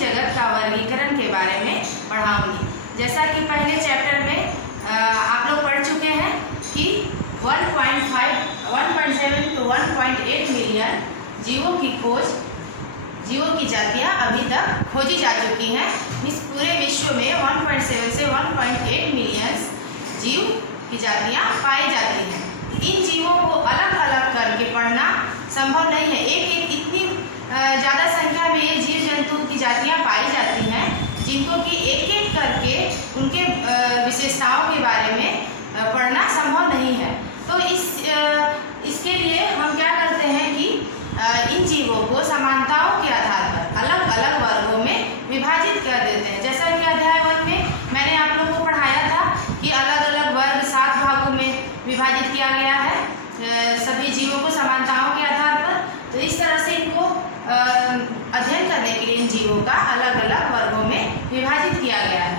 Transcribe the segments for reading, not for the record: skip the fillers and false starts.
जगत का वर्गीकरण के बारे में पढ़ाऊंगी। जैसा कि पहले चैप्टर में आप लोग पढ़ चुके हैं कि 1.7 to 1.8 मिलियन जीवों की जातियां अभी तक खोजी जा चुकी हैं। इस पूरे विश्व में 1.7 से 1.8 मिलियन जीव की जातियां पाई जाती हैं। इन जीवों को अलग अलग करके पढ़ना संभव नहीं है। एक इतनी ज़्यादा संख्या में ये जीव जंतु की जातियां पाई जाती हैं जिनको कि एक एक करके उनके विशेषताओं के बारे में पढ़ना संभव नहीं है। तो इसके लिए हम क्या करते हैं कि इन जीवों को समानताओं के आधार पर अलग अलग वर्गों में विभाजित कर देते हैं। जैसा कि अध्याय 1 में मैंने आप लोगों को पढ़ाया था कि अलग अलग वर्ग 7 भागों में विभाजित किया गया है सभी जीवों को समानताओं के आधार पर। तो इस तरह से इनको अध्ययन करने के लिए इन जीवों का अलग अलग वर्गों में विभाजित किया गया है।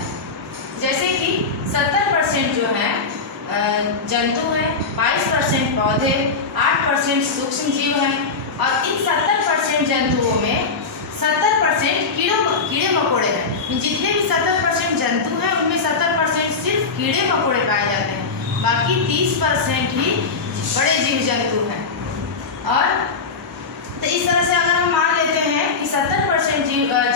जैसे कि 70% जो है जंतु है, 22% पौधे, 8% सूक्ष्म जीव हैं और इन 70% जंतुओं में 70% कीड़े मकोड़े हैं। जितने भी 70% जंतु हैं उनमें 70% सिर्फ कीड़े मकोड़े पाए जाते हैं, बाकी 30% ही बड़े जीव जंतु हैं। और तो इस तरह से अगर हम मान लेते हैं कि 70%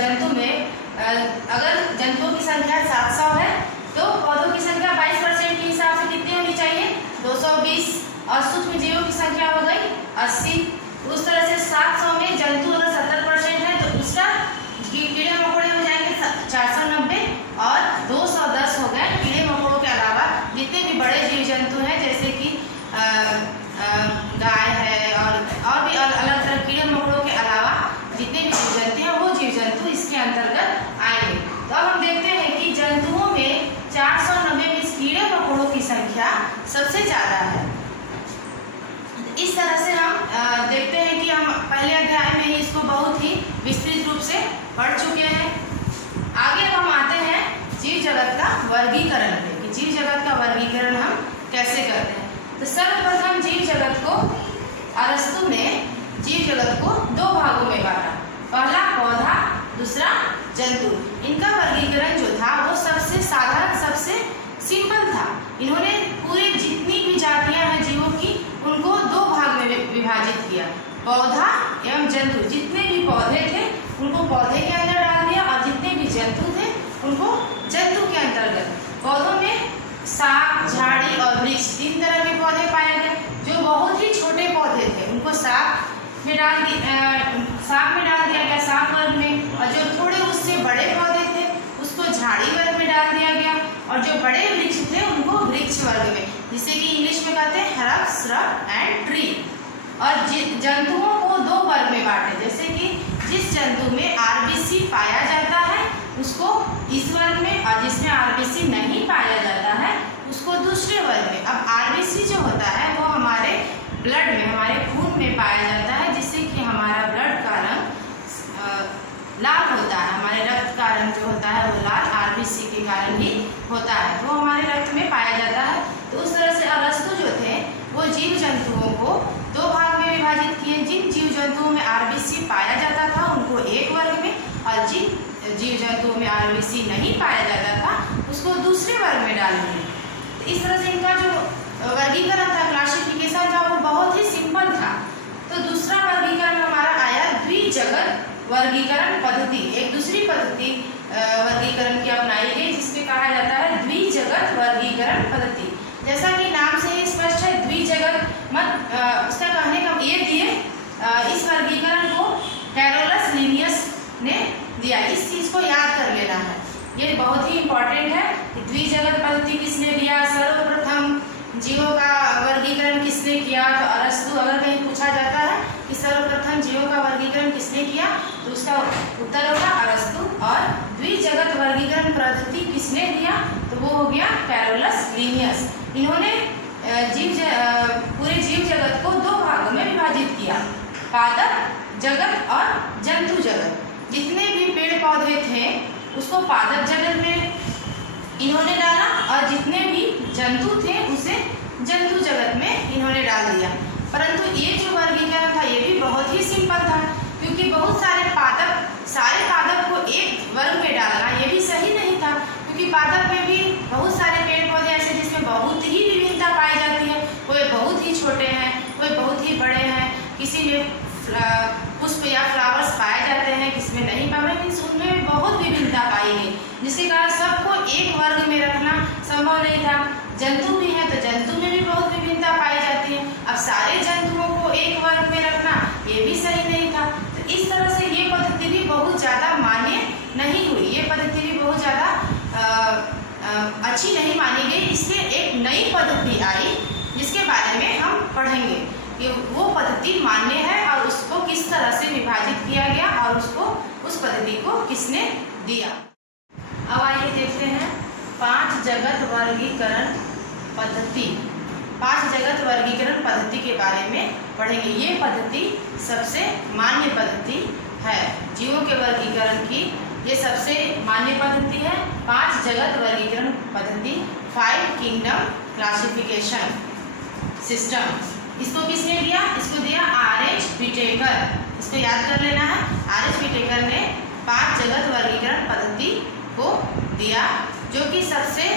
जंतु में अगर जंतुओं की संख्या 700 है तो पौधों की संख्या 22% के हिसाब से कितनी होनी चाहिए, 220, और सूक्ष्म जीवों की संख्या हो गई 80। उस तरह से 700 में जंतु अगर 70% है तो उसका कीड़े मकोड़े हो जाएंगे 490 और 210 हो गए कीड़े मकोड़ों के अलावा जितने भी बड़े जीव जंतु हैं, जैसे कि गाय है और भी अलग तरह कीड़े मकोड़ों के अलावा जितने भी जीव जंतु हैं वो जीव जंतु इसके अंतर्गत आएंगे। तो अब हम देखते हैं कि जंतुओं में 490 में कीड़े मकोड़ों की संख्या सबसे ज़्यादा है। इस तरह से हम देखते हैं कि हम पहले अध्याय में ही इसको बहुत ही विस्तृत रूप से पढ़ चुके हैं। आगे हम आते हैं जीव जगत का वर्गीकरण पे कि जीव जगत का वर्गीकरण हम कैसे करते हैं। तो सर्वप्रथम जीव जगत को अरस्तु ने जीव जगत को 2 भागों में बांटा, पहला पौधा, दूसरा जंतु। इनका वर्गीकरण जो था वो सबसे साधारण, सबसे सिंपल था। इन्होंने पूरे जितनी भी जातियां हैं जीवों की उनको 2 भाग में विभाजित किया, पौधा एवं जंतु। जितने भी पौधे थे उनको पौधे के अंदर डाल दिया और जितने भी जंतु थे उनको जंतु के अंतर्गत। पौधों में साग, झाड़ी और वृक्ष 3 तरह के पौधे पाए गए। जो बहुत ही छोटे पौधे थे उनको साग में डाल दिया गया, साग वर्ग में, और जो थोड़े उससे बड़े पौधे थे उसको झाड़ी वर्ग में डाल दिया गया, और जो बड़े वृक्ष थे उनको वृक्ष वर्ग में, जिसे कि इंग्लिश में कहते हैं हर्ब, श्रब एंड ट्री। और जंतुओं को 2 वर्ग में बांटे, जैसे कि जिस जंतु में आरबीसी पाया जाता है उसको इस वर्ग में, और जिसमें आरबीसी नहीं पाया जाता है उसको दूसरे वर्ग में। अब आरबीसी जो होता है वो हमारे ब्लड में, हमारे खून में पाया जाता है, जिससे कि हमारा ब्लड का रंग लाल होता है। हमारे रक्त का रंग जो होता है वो लाल आरबीसी के कारण ही होता है, वो हमारे रक्त में पाया जाता है। तो उस तरह से अरस्तु जो थे वो जीव जंतुओं को 2 भाग में विभाजित किए। जिन जीव जंतुओं में आरबीसी पाया जाता था उनको एक वर्ग में, और जिन जीव जंतुओं में आरबीसी नहीं पाया जाता था उसको दूसरे वर्ग में डाल दिए। तो इस तरह से इनका जो वर्गीकरण था, क्लासिफिकेशन था, वो बहुत ही सिंपल था। तो दूसरा वर्गीकरण हमारा आया द्विजगत वर्गीकरण पद्धति। एक दूसरी पद्धति वर्गीकरण की अपनाई गई जिसमें कहा जाता है द्विजगत वर्गीकरण पद्धति। जैसा कि नाम से ही स्पष्ट है, द्विजगत उसका कहने का ये दिए, इस वर्गीकरण को कैरोलस लिनियस ने दिया। इस चीज़ को याद कर लेना है, ये बहुत ही इम्पोर्टेंट है कि द्विजगत पद्धति किसने दिया। सर्वप्रथम जीवों का वर्गीकरण किसने किया, तो अरस्तु। अगर कहीं पूछा जाता है कि सर्वप्रथम जीवों का वर्गीकरण किसने किया तो उसका उत्तर होगा अरस्तु। और द्विजगत वर्गीकरण पद्धति किसने दिया तो वो हो गया कैरोलस लिनियस। इन्होंने पूरे जीव जगत को 2 भागों में विभाजित किया, पादप जगत और जंतु जगत। जितने भी पेड़ पौधे थे उसको पादप जगत में इन्होंने डाला, और जितने भी जंतु थे उसे जंतु जगत में इन्होंने डाल दिया। परंतु ये जो वर्गीकरण था ये भी बहुत ही सिंपल था, क्योंकि बहुत सारे पादप को एक वर्ग में डालना ये भी सही नहीं था, क्योंकि पादप में भी बहुत सारे पेड़ पौधे ऐसे जिसमें बहुत ही विभिन्नता पाई जाती है। कोई बहुत ही छोटे हैं, कोई बहुत ही बड़े हैं, किसी में पुष्प या फ्लावर्स पाए जाते हैं, किसी में नहीं पाए, लेकिन उनमें बहुत विभिन्नता पाई गई, जिसके कारण सबको एक वर्ग में रखना संभव नहीं था। जंतु भी हैं तो जंतु में भी बहुत विभिन्नता पाई जाती है, अब सारे जंतुओं को एक वर्ग में रखना ये भी सही नहीं था। तो इस तरह से ये पद्धति भी बहुत ज़्यादा मान्य नहीं हुई, ये पद्धति भी बहुत ज़्यादा अच्छी नहीं मानी गई। इसलिए एक नई पद्धति आई जिसके बारे में हम पढ़ेंगे कि वो पद्धति मान्य है और उसको किस तरह से विभाजित किया गया और उसको उस पद्धति को किसने दिया। अब आइए देखते हैं 5 जगत वर्गीकरण पद्धति। 5 जगत वर्गीकरण पद्धति के बारे में पढ़ेंगे। ये पद्धति सबसे मान्य पद्धति है जीवों के वर्गीकरण की, ये सबसे मान्य पद्धति है। 5 जगत वर्गीकरण पद्धति, 5 किंगडम क्लासिफिकेशन सिस्टम। इसको किसने दिया? इसको दिया R.H. विटेकर। इसको याद कर लेना है, R.H. विटेकर ने 5 जगत वर्गीकरण पद्धति को दिया, जो कि सबसे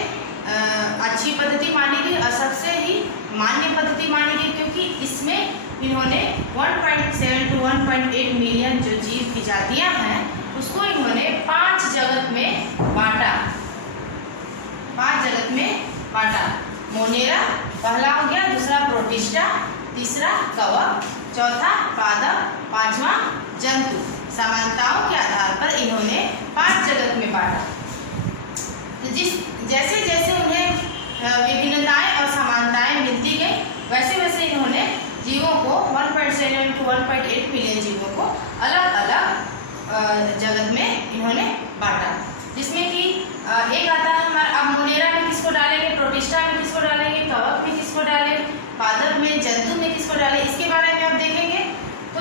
अच्छी पद्धति मानी गई और सबसे ही मान्य पद्धति मानी गई, क्योंकि इसमें इन्होंने 1.7 to 1.8 मिलियन जो जीव की जातियां हैं उसको इन्होंने 5 जगत में बांटा। 5 जगत में बांटा। मोनेरा पहला हो गया, दूसरा प्रोटिस्टा, तीसरा कवक, चौथा पादप, पांचवा जंतु। समानताओं के आधार पर इन्होंने 5 जगत में बांटा। तो जैसे जैसे उन्हें विभिन्नताएं और समानताएं मिलती गई, वैसे वैसे इन्होंने जीवों को 1.7 to 1.8 मिलियन जीवों को अलग अलग जगत में इन्होंने बांटा, जिसमें कि एक आता है हमारा, अब मोनेरा में किसको डालेंगे, प्रोटिस्टा में किसको डालेंगे, कवक में किसको डालें, पादप में, जंतु में किसको डालें, इसके बारे में आप देखेंगे। तो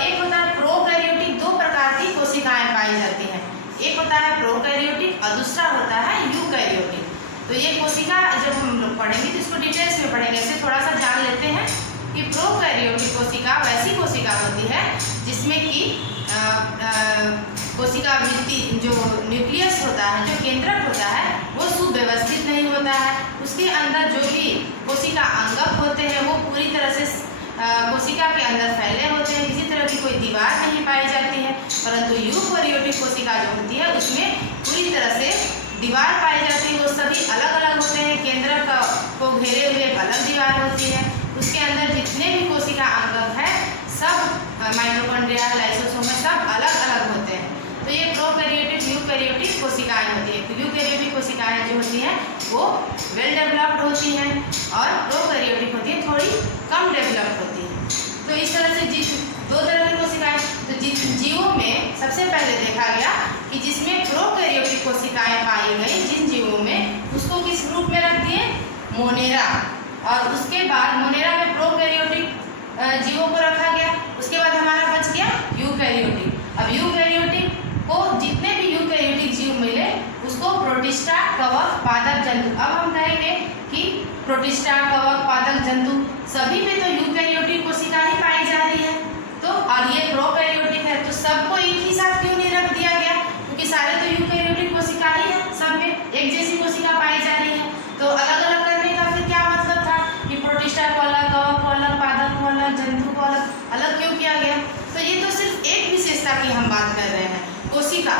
एक होता है प्रोकैरियोटिक, 2 प्रकार की कोशिकाएं पाई जाती हैं, एक होता है प्रोकैरियोटिक और दूसरा होता है यूकैरियोटिक। तो ये कोशिका जब हम लोग पढ़ेंगे तो इसको डिटेल्स में पढ़ेंगे, ऐसे थोड़ा सा जान लेते हैं कि प्रोकैरियोटिक कोशिका वैसी कोशिका होती है जिसमें कि कोशिका वृत्ति, जो न्यूक्लियस होता है, जो केंद्रक होता है, वो सुव्यवस्थित नहीं होता है। उसके अंदर जो भी कोशिका अंगक होते हैं वो पूरी तरह से कोशिका के अंदर फैले होते हैं, किसी तरह की कोई दीवार नहीं पाई जाती है। परंतु यूकैरियोटिक कोशिका जो होती है उसमें पूरी तरह से दीवार पाई जाती है, वो सभी अलग अलग होते हैं, केंद्रक को घेरे हुए अलग दीवार होती है। उसके अंदर जितने भी कोशिका अंगक है सब माइटोकॉन्ड्रिया, लाइसोसोम सब अलग अलग होते हैं। तो ये प्रोकैरियोटिक यूकैरियोटिक कोशिकाएं होती है। तो यूकैरियोटिक कोशिकाएं जो होती हैं वो वेल डेवलप्ड होती हैं और प्रोकैरियोटिक होती है थोड़ी कम डेवलप्ड होती है। तो इस तरह से 2 तरह की कोशिकाएं, तो जीवों में सबसे पहले देखा गया कि जिसमें प्रोकैरियोटिक कोशिकाएं पाई गई, जिन जीवों में, उसको किस ग्रुप में रख दिए, मोनेरा, और उसके बाद मोनेरा में प्रोकैरियोटिक जीवों को रखा गया। उसके बाद हमारा बच गया यूकैरियोटिक। अब यूकैरियोटिक को जितने भी यूकैरियोटिक जीव मिले उसको प्रोटिस्टा, कवक, पादप, जंतु। अब हम कहेंगे कि प्रोटिस्टा, कवक, पादप, जंतु सभी में तो यूकैरियोटिक कोशिका ही पाई जा रही है, तो और ये प्रोकैरियोटिक है, तो सबको एक ही साथ क्यों नहीं रख दिया गया, क्योंकि सारे तो यूकैरियोटिक कोशिका ही है, सब में एक जैसी कोशिका पाई जा रही है। तो अलग अलग करने का फिर क्या मतलब था कि प्रोटिस्टा को अलग, कवक को अलग, पादप को अलग, जंतु को अलग क्यों किया गया। तो ये तो सिर्फ एक विशेषता की हम बात कर रहे हैं, कोशिका,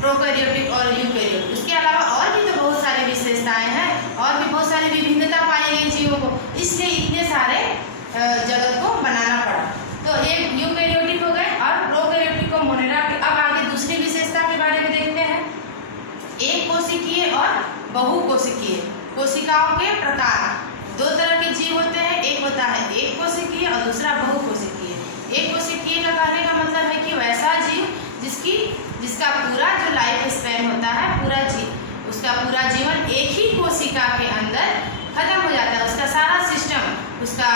प्रोकैरियोटिक और यूकैरियोटिक। उसके अलावा और भी तो बहुत सारी विशेषताएं हैं और भी बहुत सारी विभिन्नता पाई गई जीवों को, इसलिए इतने सारे जगत को बनाना पड़ा। तो एक यूकैरियोटिक हो गए और प्रोकैरियोटिक को मोनेरा। अब आगे दूसरी विशेषता के बारे में देखते हैं, एक कोशिकीय और बहुकोशिकीय कोशिकाओं के प्रकार। 2 तरह के जीव होते हैं, एक होता है एक कोशिकीय और दूसरा बहुकोशिकीय। एक कोशिकीय का कहने का मतलब है कि वैसा जीव जिसका पूरा जो लाइफ स्पैन होता है, उसका पूरा जीवन एक ही कोशिका के अंदर खत्म हो जाता है। उसका सारा सिस्टम, उसका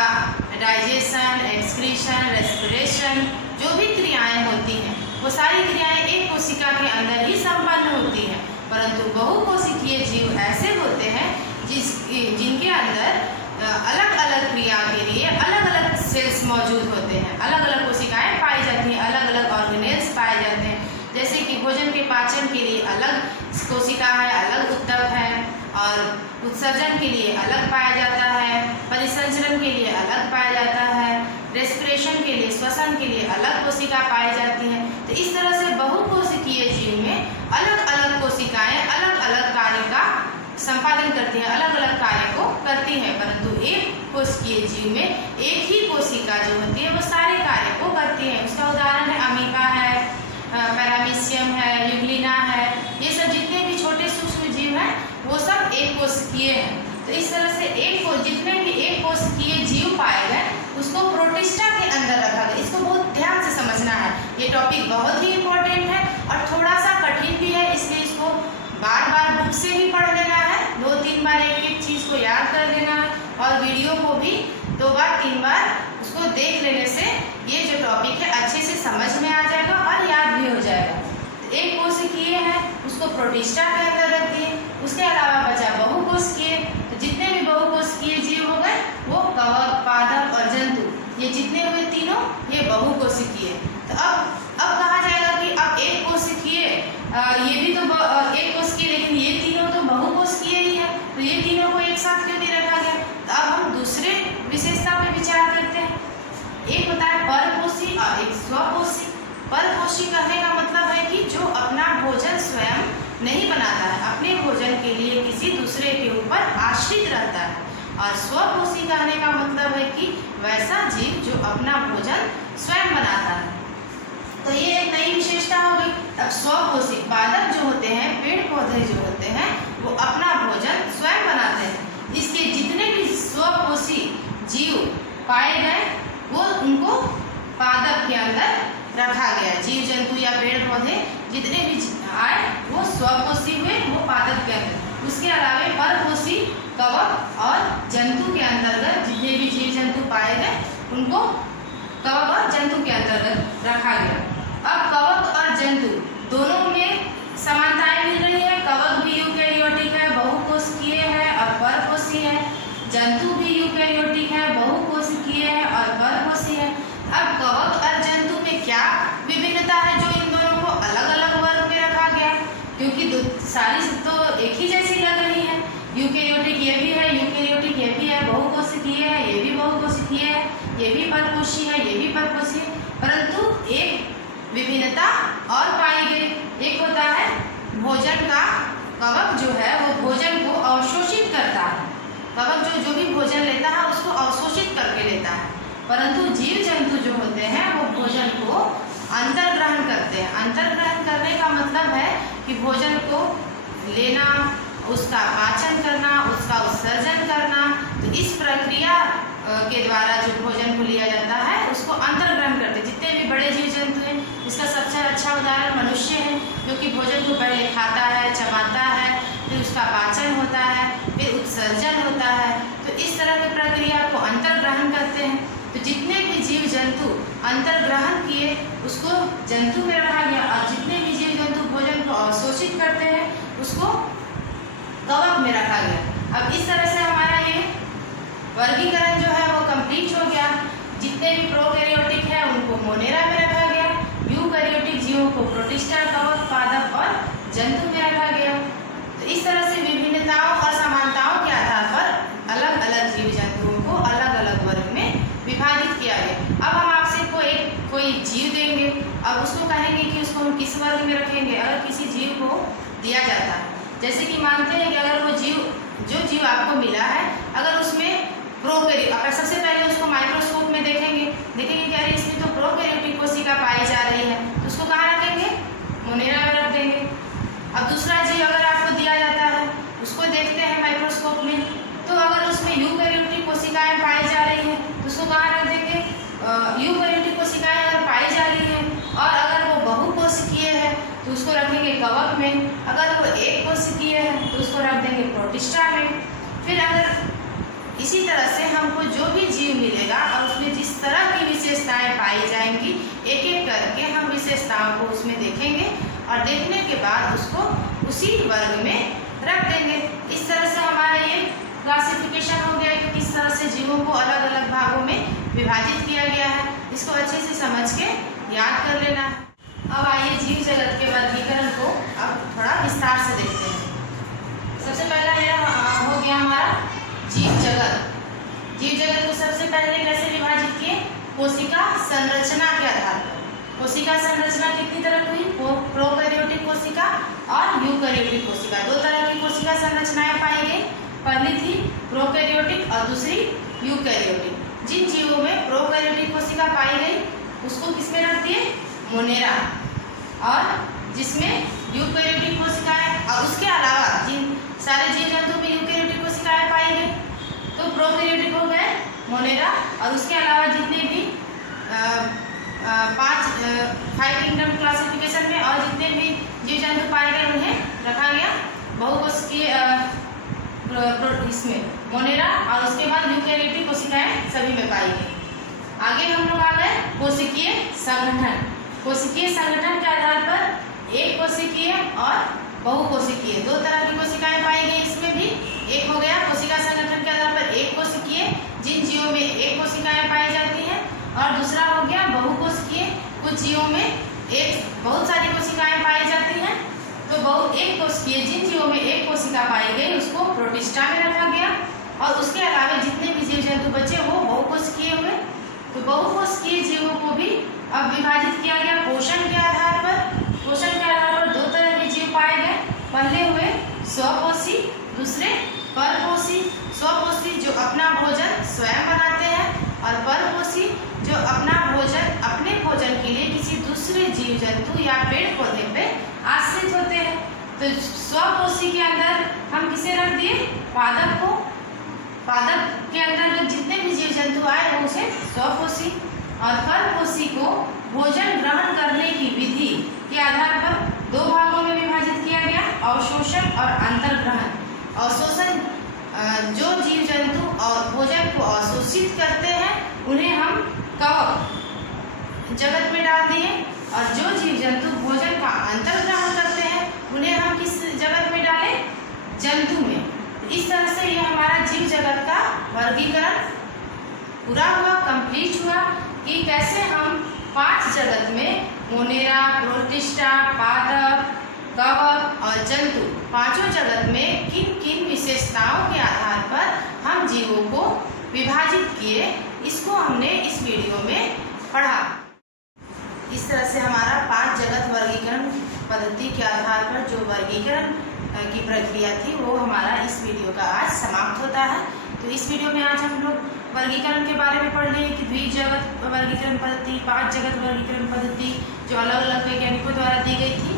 डाइजेशन, एक्सक्रीशन, रेस्पिरेशन, जो भी क्रियाएं होती हैं वो सारी क्रियाएं एक कोशिका के अंदर ही संपन्न होती हैं। परंतु बहुकोशिकीय जीव ऐसे होते हैं जिनके अंदर अलग अलग क्रिया के लिए अलग अलग सेल्स मौजूद होते हैं, अलग अलग कोशिकाएं पाई जाती हैं, अलग अलग ऑर्गेनेल्स पाए जाते हैं। जैसे कि भोजन के कोशिका है अलग ऊतक है, और उत्सर्जन के लिए अलग पाया जाता है, परिसंचरण के लिए अलग पाया जाता है, रेस्पिरेशन के लिए श्वसन के लिए अलग कोशिका पाई जाती है। तो इस तरह से बहुकोशिकीय जीव में अलग अलग कोशिकाएं अलग अलग कार्य का संपादन करती है, अलग अलग कार्य को करती है। परंतु एक कोशिकीय जीव में एक ही कोशिका जो होती है वो सारे कार्य को करती है। उसका उदाहरण है अमीबा है, पैरामीशियम है, यूग्लिना है, ये सब जितने भी छोटे सूक्ष्म जीव हैं वो सब एक कोशिकीय हैं। तो इस तरह से जितने भी एक कोशिकीय जीव पाए गए उसको प्रोटिस्टा के अंदर रखा गया। इसको बहुत ध्यान से समझना है, ये टॉपिक बहुत ही इम्पोर्टेंट है और थोड़ा सा कठिन भी है, इसलिए इसको बार बार बुक से भी पढ़ लेना है, 2-3 बार एक एक चीज़ को याद कर लेना है, और वीडियो को भी 2 बार 3 बार उसको देख लेने से ये जो टॉपिक है अच्छे से समझ में आ जाएगा और याद भी हो जाएगा। तो एक कोशिकीय है उसको प्रोटिस्टा के अंदर रखती है। उसके अलावा बचा बहुकोशिकीय। तो जितने भी बहुकोशिकीय जीव हो गए वो कवक, पादप और जंतु, ये जितने हुए तीनों ये बहुकोशिकीय। तो अब कहा जाएगा कि अब एक कोशिकीय ये भी तो एक कोशिकीय, लेकिन ये तीनों तो बहुकोशिकीय ही है, तो ये तीनों को एक साथ क्यों नहीं रखा गया? तो अब हम दूसरे विशेषता पे विचार करते हैं। एक होता है परपोषी और एक स्वपोषी। परपोषी कहने का मतलब है कि जो अपना भोजन स्वयं नहीं बनाता है, अपने भोजन के लिए किसी दूसरे के ऊपर आश्रित रहता है। और स्वपोषी कहने का मतलब है कि वैसा जीव जो अपना भोजन स्वयं बनाता है। तो ये एक नई विशेषता हो गई। अब स्वपोषी पादप जो होते हैं, पेड़ पौधे जो होते हैं, वो अपना भोजन स्वयं बनाते हैं। इसके जितने भी स्वपोषी जीव पाए गए वो उनको पादप के अंदर रखा गया। जीव जंतु या पेड़ पौधे जितने भी आए वो स्वपोषी हुए, वो पादप के अंदर। उसके अलावा परपोषी कवक और जंतु के अंतर्गत जितने भी जीव जंतु पाए गए उनको कवक और जंतु के अंतर्गत रखा गया। अब कवक और जंतु दोनों में समानताएं मिल रही है। कवक भी यूकेरियोटिक है, बहुकोशिकीय है और परपोषी है। जंतु भी यूकेरियोटिक है, बहुकोशिकीय है और परपोषी है। अब कवक और जंतु में क्या विभिन्नता है जो इन दोनों को अलग अलग वर्ग में रखा गया? क्योंकि सारी तो एक ही जैसी लग रही है। यूकेरियोटिक ये भी है, यूकेरियोटिक ये भी है, बहुकोशिकीय है, ये भी बहुकोशिकीय है, ये भी परपोषी है, ये भी परपोषी है। परंतु एक विभिन्नता और पाई गई। एक होता है भोजन का, कवक जो है वो भोजन को अवशोषित करता है। कवक जो भी भोजन लेता है उसको अवशोषित करके लेता है। परंतु जीव जंतु जो होते हैं वो भोजन को अंतर्ग्रहण करते हैं। अंतर्ग्रहण करने का मतलब है कि भोजन को लेना, उसका पाचन करना, उसका उत्सर्जन करना। तो इस प्रक्रिया के द्वारा जो भोजन को लिया जाता है उसको अंतर्ग्रहण करते हैं। जितने भी बड़े जीव जंतु हैं, इसका सबसे अच्छा उदाहरण मनुष्य है, जो कि भोजन को पहले खाता है, चबाता है, फिर उसका पाचन होता है, फिर उत्सर्जन होता है। तो इस तरह की प्रक्रिया को अंतर्ग्रहण करते हैं। तो जितने भी जीव जंतु अंतर्ग्रहण किए उसको जंतु में रखा गया, और जितने भी जीव जंतु भोजन को अवशोषित करते हैं उसको कवक में रखा गया। अब इस तरह से हमारा ये वर्गीकरण जो है वो कंप्लीट हो गया। जितने भी प्रोकैरियोटिक है उनको मोनेरा में रखा गया, यूकैरियोटिक जीवों को प्रोटिस्टा, कवक, पादप और जंतु में रखा गया। तो इस तरह से विभिन्नताओं और समानताओं के आधार पर अलग अलग जीव जंतुओं को अलग अलग वर्ग में विभाजित किया गया। अब हम आपसे कोई जीव देंगे, अब उसको कहेंगे कि उसको हम किस वर्ग में रखेंगे। अगर किसी जीव को दिया जाता है, जैसे कि मानते हैं कि अगर वो जो जीव आपको मिला है, अगर उसमें अगर सबसे पहले उसको माइक्रोस्कोप में देखेंगे कि अरे इसमें तो प्रोकैरियोटिक कोशिका पाई जा रही है, तो उसको कहाँ रखेंगे? मोनेरा में रख देंगे। अब दूसरा जीव अगर आपको दिया जाता है, उसको देखते हैं माइक्रोस्कोप में, तो अगर उसमें यूकैरियोटिक कोशिकाएं पाई जा रही हैं तो उसको कहाँ रख देंगे? यूकैरियोटिक कोशिकाएं अगर पाई जा रही हैं और अगर वो बहुकोशिकीय है तो उसको रखेंगे कवक में, अगर वो एक कोशिकीय है तो उसको रख देंगे प्रोटिस्टा में। फिर अगर इसी तरह से हमको जो भी जीव मिलेगा और उसमें जिस तरह की विशेषताएं पाई जाएंगी, एक एक करके हम विशेषताओं को उसमें देखेंगे और देखने के बाद उसको उसी वर्ग में रख देंगे। इस तरह से हमारा ये क्लासिफिकेशन हो गया कि किस तरह से जीवों को अलग अलग भागों में विभाजित किया गया है। इसको अच्छे से समझ के याद कर लेना है। अब आइए जीव जगत के वर्गीकरण को अब थोड़ा विस्तार से देखते हैं। सबसे पहला मेरा हो गया हमारा जीव जगत। जीव जगत को सबसे पहले कैसे विभाजित किए? कोशिका संरचना के आधार पर। कोशिका संरचना कितनी तरह हुई? प्रोकैरियोटिक कोशिका और यूकैरियोटिक कोशिका, दो तरह की कोशिका संरचनाएं पाई गई। पहली थी प्रोकैरियोटिक और दूसरी यूकैरियोटिक। जिन जीवों में प्रोकैरियोटिक कोशिका पाई गई उसको किसमें रख दिए? मोनेरा। और जिसमें यूकैरियोटिक कोशिकाएं और उसके अलावा जिन सारे जीव जंतु में यूकैरियोटिक कोशिकाएं पाई गई तो प्रोकैरियोटिक हो गए मोनेरा, और उसके अलावा जितने भी 5 किंगडम क्लासिफिकेशन में और जितने भी जीव जंतु पाए गए उन्हें रखा गया बहुकोशिकीय इसमें मोनेरा, और उसके बाद यूकैरियोटिक कोशिकाएं सभी में पाई गई। आगे हम लोग आ गए कोशिकीय संगठन। कोशिकीय संगठन के आधार पर एक कोशिकीय और बहुकोशिकीय दो तरह की कोशिकाएं पाई गई। इसमें भी एक हो गया कोशिका संगठन के आधार पर एक कोशिकीय, जिन जीवों में एक कोशिकाएं पाई जाती हैं, और दूसरा हो गया बहुकोशिकीय, कुछ जीवों में बहुत सारी कोशिकाएं पाई जाती हैं। तो एक कोशिकीय, जिन जीवों में एक कोशिका पाई गई उसको प्रोटिस्टा में रखा गया, और उसके अलावा जितने भी जीव जंतु बचे वो बहुकोशिकीय हुए। तो बहुकोशिकीय जीवों को भी अब विभाजित किया गया पोषण के आधार पर। पोषण के आधार पर दो तरह के जीव पाए गए। पहले हुए स्वपोषी, दूसरे परपोषी। स्वपोषी जो अपना भोजन स्वयं बनाते हैं, और परपोषी जो अपना भोजन अपने भोजन के लिए किसी दूसरे जीव जंतु या पेड़ पौधे पे आश्रित होते हैं। तो स्वपोषी के अंदर हम किसे रख दिए? पादप को। पादप के अंदर जितने भी जीव जंतु आए वो उसे स्वपोषी, और परपोषी को भोजन ग्रहण करने की विधि के आधार पर दो भागों में विभाजित किया गया, अवशोषण और अंतर्ग्रहण। अवशोषण जो जीव जंतु और भोजन को अवशोषित करते हैं उन्हें हम कवक जगत में डाल दिए, और जो जीव जंतु भोजन का अंतर्ग्रहण करते हैं उन्हें हम किस जगत में डाले? जंतु में। इस तरह से ये हमारा जीव जगत का वर्गीकरण पूरा हुआ, कंप्लीट हुआ कि कैसे हम 5 जगत में मोनेरा, प्रोटिस्टा, पादप, कवक और जंतु पांचों जगत में किन किन विशेषताओं के आधार पर हम जीवों को विभाजित किए, इसको हमने इस वीडियो में पढ़ा। इस तरह से हमारा 5 जगत वर्गीकरण पद्धति के आधार पर जो वर्गीकरण की प्रक्रिया थी वो हमारा इस वीडियो का आज समाप्त होता है। तो इस वीडियो में आज हम लोग वर्गीकरण के बारे में पढ़ लिए कि द्विजगत वर्गीकरण पद्धति, 5 जगत वर्गीकरण पद्धति जो अलग अलग वैज्ञानिकों द्वारा दी गई थी।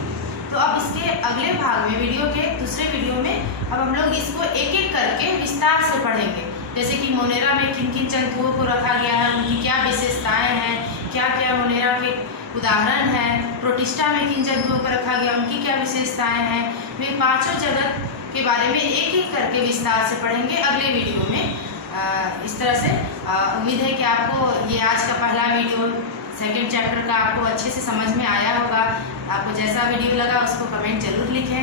तो अब इसके अगले भाग में, वीडियो के दूसरे वीडियो में, अब हम लोग इसको एक एक करके विस्तार से पढ़ेंगे। जैसे कि मोनेरा में किन किन जंतुओं को रखा गया है, उनकी क्या विशेषताएँ हैं, क्या क्या मोनेरा के उदाहरण हैं, प्रोटिस्टा में किन जंतुओं को रखा गया, उनकी क्या विशेषताएँ हैं। वे पाँचों जगत के बारे में एक एक करके विस्तार से पढ़ेंगे अगले वीडियो में। इस तरह से उम्मीद है कि आपको ये आज का पहला वीडियो सेकंड चैप्टर का आपको अच्छे से समझ में आया होगा। आपको जैसा वीडियो लगा उसको कमेंट जरूर लिखें।